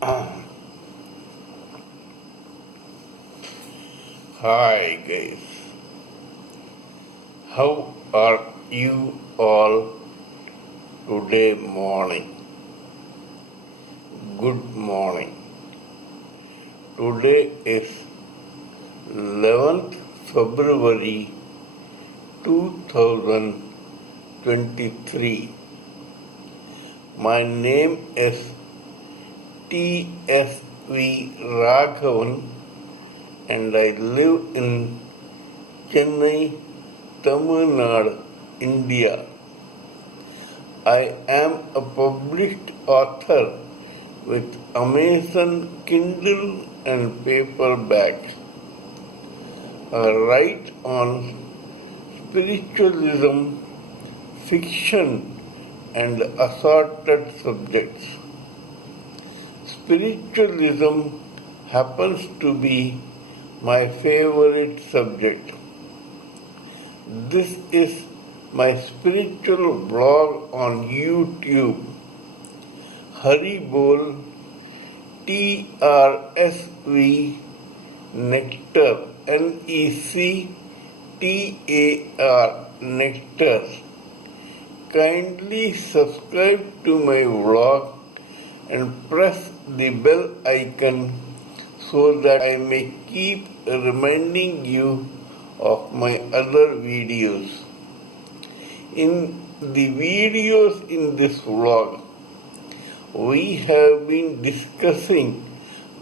Hi guys, how are you all today morning? Good morning. Today is 11th February 2023. My name is T.S.V. Raghavan and I live in Chennai, Tamil Nadu, India. I am a published author with Amazon Kindle and paperback. I write on spiritualism, fiction, and assorted subjects. Spiritualism happens to be my favorite subject. This is my spiritual blog on YouTube, hariboltrsvnectar, Nectar, nectar. Kindly subscribe to my vlog and press the bell icon so that I may keep reminding you of my other videos. In the videos in this vlog, we have been discussing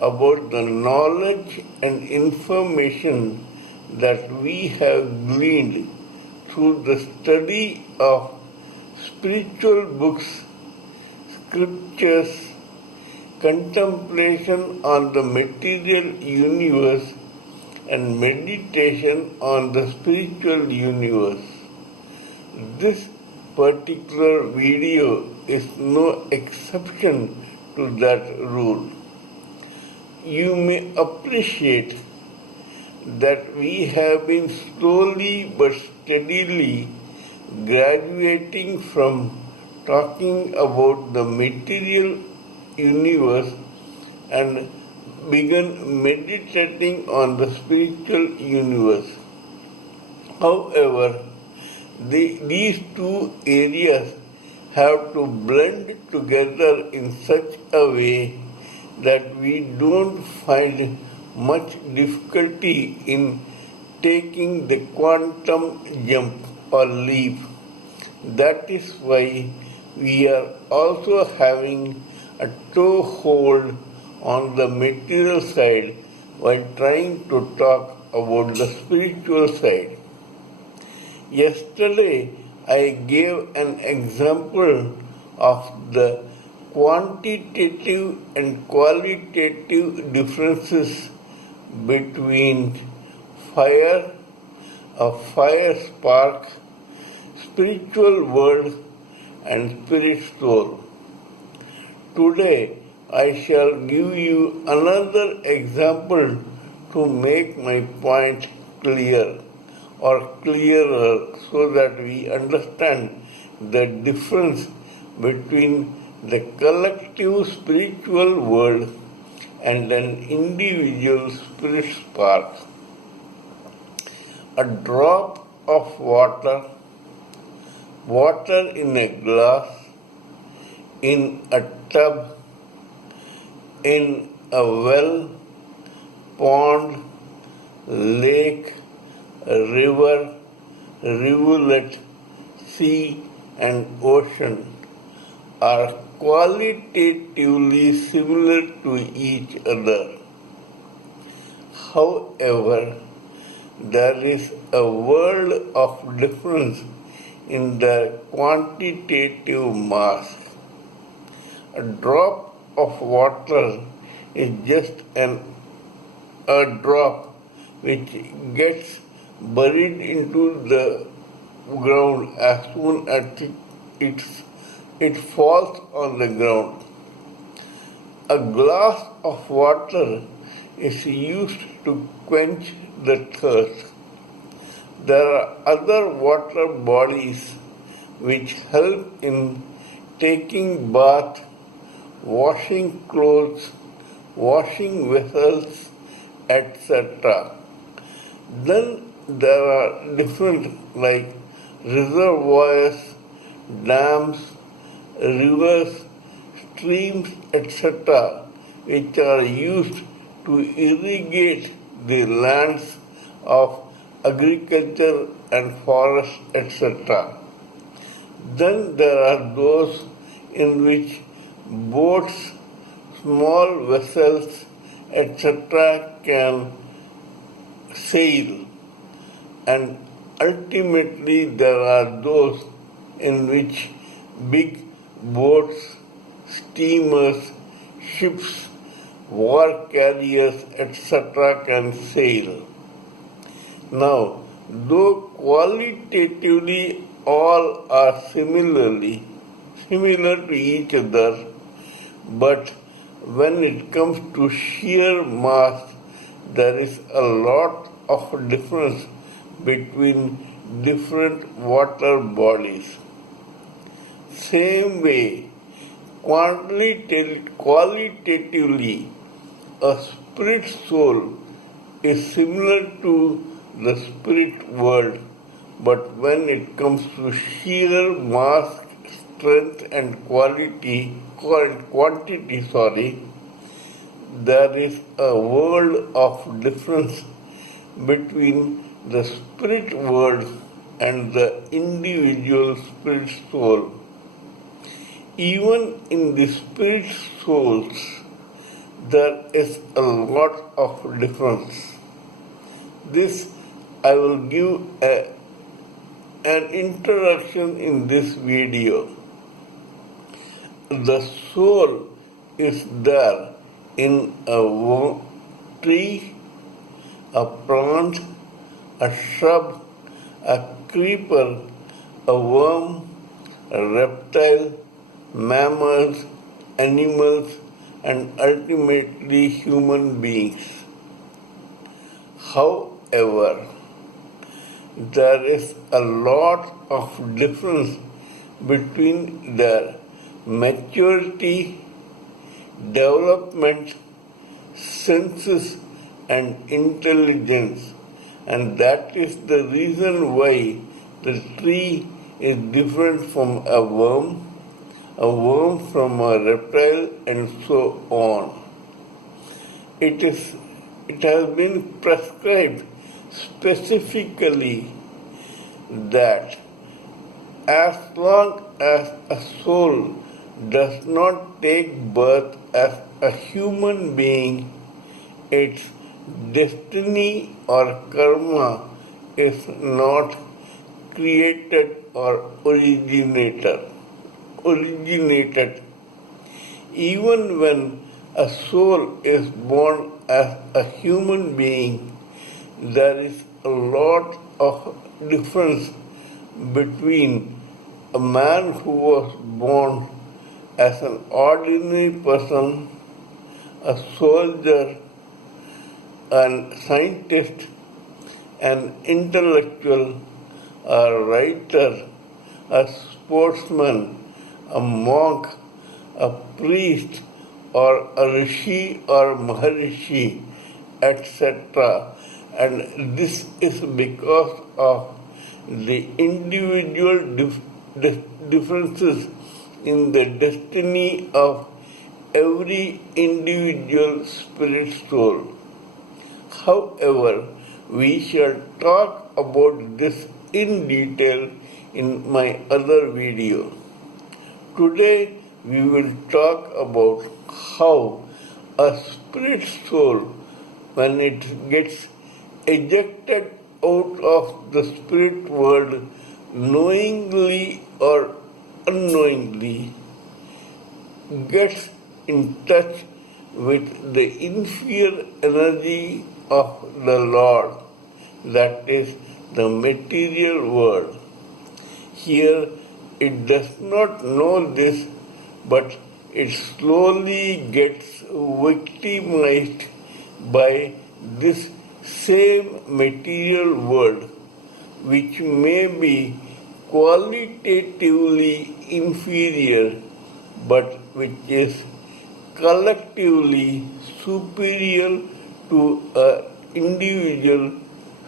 about the knowledge and information that we have gleaned through the study of spiritual books, scriptures, contemplation on the material universe, and meditation on the spiritual universe. This particular video is no exception to that rule. You may appreciate that we have been slowly but steadily graduating from talking about the material universe and begun meditating on the spiritual universe. However, these two areas have to blend together in such a way that we don't find much difficulty in taking the quantum jump or leap. That is why we are also having a toehold on the material side while trying to talk about the spiritual side. Yesterday, I gave an example of the quantitative and qualitative differences between fire, a fire spark, spiritual world, and spirit soul. Today, I shall give you another example to make my point clear or clearer so that we understand the difference between the collective spiritual world and an individual spirit spark. A drop of water in a glass, in a tub, in a well, pond, lake, river, rivulet, sea, and ocean are qualitatively similar to each other. However, there is a world of difference in their quantitative mass. A drop of water is just a drop which gets buried into the ground as soon as it falls on the ground. A glass of water is used to quench the thirst. There are other water bodies which help in taking bath, washing clothes, washing vessels, etc. Then there are different like reservoirs, dams, rivers, streams, etc., which are used to irrigate the lands of agriculture and forest, etc. Then there are those in which boats, small vessels, etc. can sail, and ultimately there are those in which big boats, steamers, ships, war carriers, etc. can sail. Now, though qualitatively all are similar to each other, but when it comes to sheer mass, there is a lot of difference between different water bodies. Same way, qualitatively, a spirit soul is similar to the spirit world, but when it comes to sheer mass, strength and quantity, there is a world of difference between the spirit world and the individual spirit soul. Even in the spirit souls, there is a lot of difference. This I will give an introduction in this video. The soul is there in a tree, a plant, a shrub, a creeper, a worm, a reptile, mammals, animals, and ultimately human beings. However, there is a lot of difference between their maturity, development, senses, and intelligence, and that is the reason why the tree is different from a worm from a reptile, and so on. It has been prescribed specifically that as long as a soul does not take birth as a human being, its destiny or karma is not created or originated. Even when a soul is born as a human being, there is a lot of difference between a man who was born as an ordinary person, a soldier, a scientist, an intellectual, a writer, a sportsman, a monk, a priest, or a rishi or maharishi, etc. And this is because of the individual differences in the destiny of every individual spirit soul. However, we shall talk about this in detail in my other video. Today we will talk about how a spirit soul, when it gets ejected out of the spirit world knowingly or unknowingly, gets in touch with the inferior energy of the Lord, that is the material world. Here it does not know this, but it slowly gets victimized by this same material world, which may be qualitatively inferior, but which is collectively superior to an individual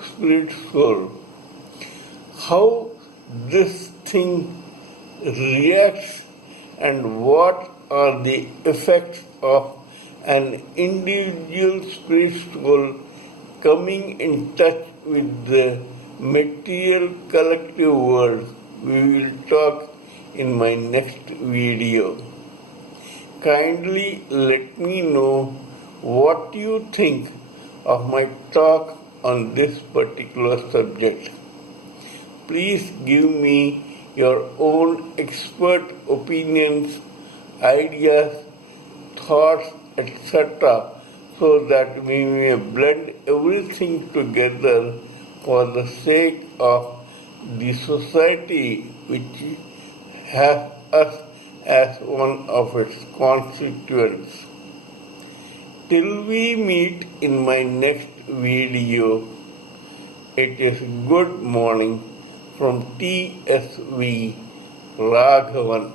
spirit soul. How this thing reacts and what are the effects of an individual spirit soul coming in touch with the material collective world, we will talk in my next video. Kindly let me know what you think of my talk on this particular subject. Please give me your own expert opinions, ideas, thoughts, etc., so that we may blend everything together for the sake of the society which has us as one of its constituents. Till we meet in my next video, it is good morning from TSV Raghavan.